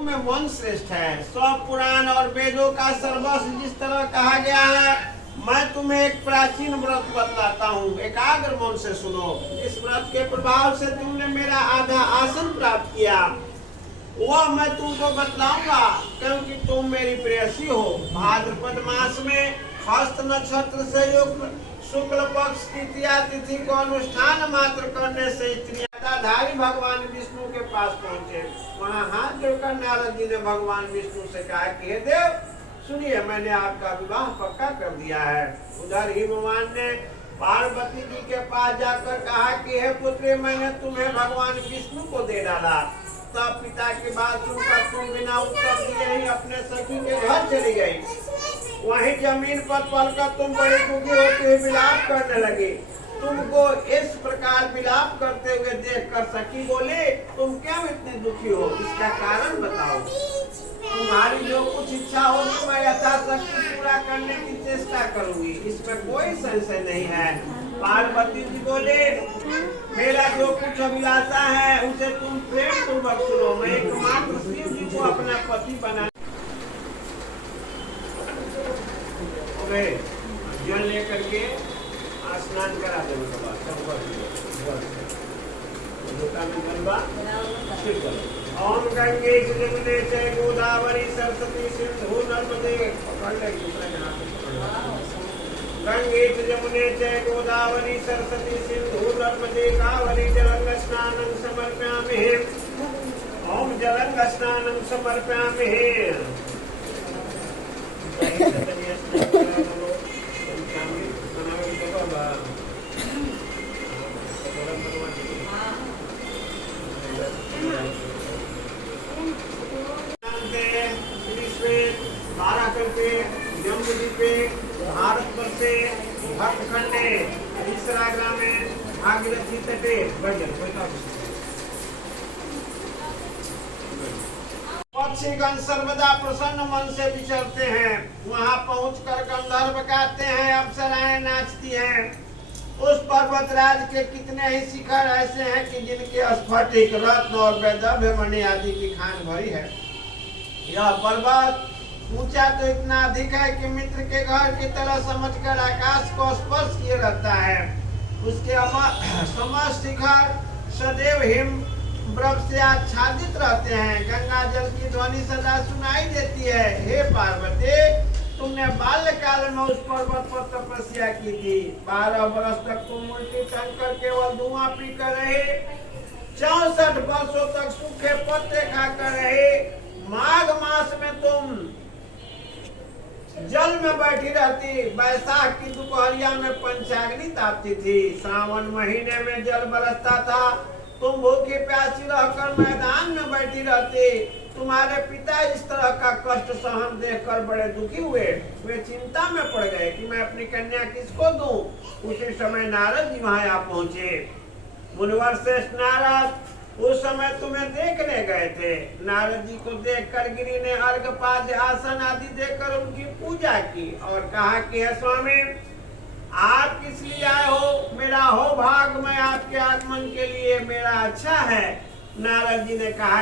में मन श्रेष्ठ है। सब पुराण और वेदों का सर्वस्व जिस तरह कहा गया है, मैं तुम्हें एक प्राचीन व्रत बतलाता हूँ, एकाग्र मन से सुनो। इस व्रत के प्रभाव से तुमने मेरा आधा आसन प्राप्त किया, वह मैं तुमको बतलाऊंगा, क्योंकि तुम मेरी प्रेयसी हो। भाद्रपद मास में हस्त नक्षत्र से युक्त शुक्ल पक्ष तृतीया तिथि को अनुष्ठान मात्र करने से स्त्रियाधारी भगवान विष्णु के पास पहुँचे। वहाँ हाथ जोड़कर नारद जी ने भगवान विष्णु से कहा कि हे देव, सुनिए, मैंने आपका विवाह पक्का कर दिया है। उधर ही भगवान ने पार्वती जी के पास जाकर कहा कि हे पुत्री, मैंने तुम्हें भगवान विष्णु को दे डाला। तब पिता की बात सुनकर तुम बिना उत्तर दिए ही अपने सखी के घर चली गई। वहीं जमीन पर पड़कर तुम बड़ी दुखी होते हुए विलाप करने लगी। तुमको इस प्रकार विलाप करते हुए देखकर सखी बोले, तुम क्यों इतनी दुखी हो, इसका कारण बताओ। तुम्हारी जो कुछ इच्छा हो मैं यथाशक्ति पूरा करने की चेष्टा करूंगी, इसमें कोई संशय नहीं है। पार्वती जी बोले, मेरा जो कुछ अभिलाषा है उसे तुम प्रेम पूर्वक सुनो। मैं एकमात्र शिव जी को अपना पति बना जल लेकर के स्नान करा देने के बाद ओम गंगे जमुने चै गोदावरी सरस्वती सिंधु नर्मदे। गंगे जमुने चै गोदावरी सरस्वती सिंधु नर्मदे कावरी जलंग स्नानं समर्पयामि। ओम जलंग स्नानं समर्पयामि। भक्तखंडे तीसरा ग्रामे भागीरथी तटे पक्षीगण सर्वदा प्रसन्न मन से विचरते हैं। वहाँ पहुंचकर गंधर्व गाते हैं, अप्सराएं नाचती हैं। उस पर्वतराज के कितने ही शिखर ऐसे हैं कि जिनके स्फटिक रत्न और वैदव्य मणि आदि की खान भरी है। यह पर्वत ऊंचा तो इतना अधिक है कि मित्र के घर की तरह समझकर आकाश को स्पर्श किए रहता है। उसके समस्त शिखर सदैव हिम बर्फ से आच्छादित रहते हैं। गंगा जल की ध्वनि सदा सुनाई देती है। हे पार्वती, तुमने बाल्यकाल में उस पर्वत पर तपस्या की थी। 12 वर्ष तक तुम उल्टी टंकर केवल धुआं पीकर रहे, 64 वर्षों तक सूखे पत्ते खाकर रहे। माघ मास में तुम जल में बैठी रहती, बैसाख की दोपहरिया में पंचाग्नि तापती थी, सावन महीने में जल बरसता था, तुम भूखी प्यासी रहकर मैदान में बैठी रहती। तुम्हारे पिता इस तरह का कष्ट सहन देखकर बड़े दुखी हुए। वे चिंता में पड़ गए कि मैं अपनी कन्या किसको दूं। उसी समय नारद जी वहां आ पहुंचे। मुनिवर श्रेष्ठ नारद उस समय तुम्हें देखने गए थे। नारद जी को देखकर गिरि ने अर्घपाद्य आसन आदि देकर उनकी पूजा की और कहा कि हे स्वामी, आप किस लिए आए हो? मेरा हो भाग, मैं आपके आगमन के लिए, मेरा अच्छा है। नारद जी ने कहा